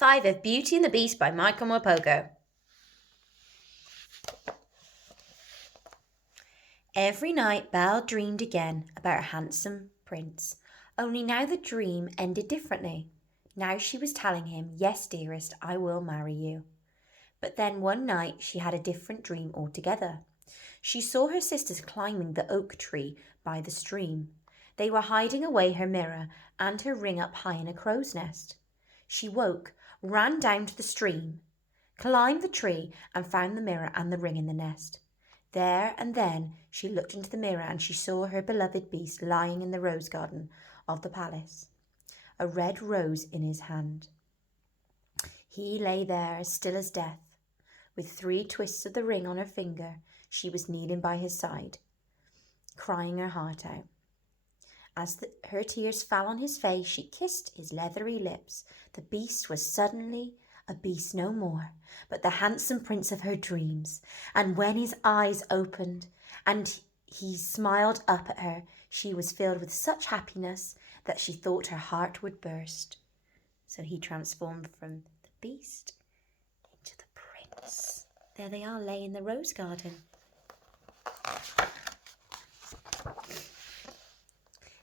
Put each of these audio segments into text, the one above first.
5 of Beauty and the Beast by Michael Morpurgo. Every night Belle dreamed again about a handsome prince, only now the dream ended differently. Now she was telling him, "Yes, dearest, I will marry you." But then one night she had a different dream altogether. She saw her sisters climbing the oak tree by the stream. They were hiding away her mirror and her ring up high in a crow's nest. She woke, ran down to the stream, climbed the tree, and found the mirror and the ring in the nest. There and then she looked into the mirror and she saw her beloved Beast lying in the rose garden of the palace, a red rose in his hand. He lay there as still as death. With 3 twists of the ring on her finger, she was kneeling by his side, crying her heart out. As her tears fell on his face, she kissed his leathery lips. The Beast was suddenly a beast no more, but the handsome prince of her dreams. And when his eyes opened and he smiled up at her, she was filled with such happiness that she thought her heart would burst. So he transformed from the Beast into the prince. There they are, lay in the rose garden.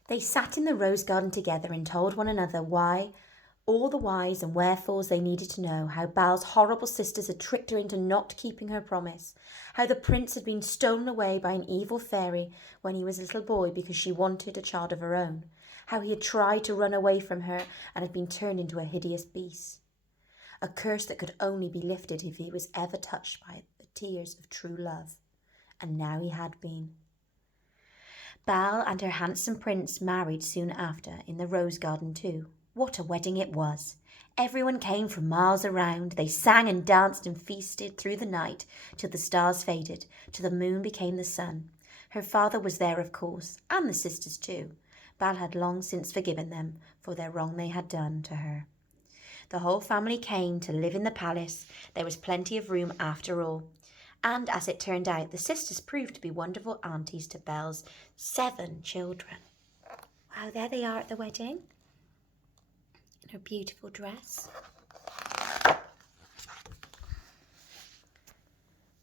They sat in the rose garden together and told one another all the whys and wherefores they needed to know, how Belle's horrible sisters had tricked her into not keeping her promise, how the prince had been stolen away by an evil fairy when he was a little boy because she wanted a child of her own, how he had tried to run away from her and had been turned into a hideous beast, a curse that could only be lifted if he was ever touched by the tears of true love. And now he had been. Belle and her handsome prince married soon after in the rose garden too. What a wedding it was! Everyone came from miles around. They sang and danced and feasted through the night till the stars faded, till the moon became the sun. Her father was there, of course, and the sisters too. Belle had long since forgiven them for their wrong they had done to her. The whole family came to live in the palace. There was plenty of room after all. And as it turned out, the sisters proved to be wonderful aunties to Belle's 7 children. Wow, there they are at the wedding in her beautiful dress.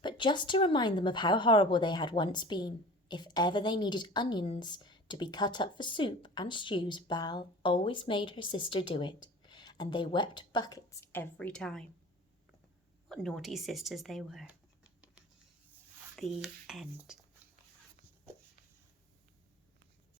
But just to remind them of how horrible they had once been, if ever they needed onions to be cut up for soup and stews, Belle always made her sister do it, and they wept buckets every time. What naughty sisters they were. The end.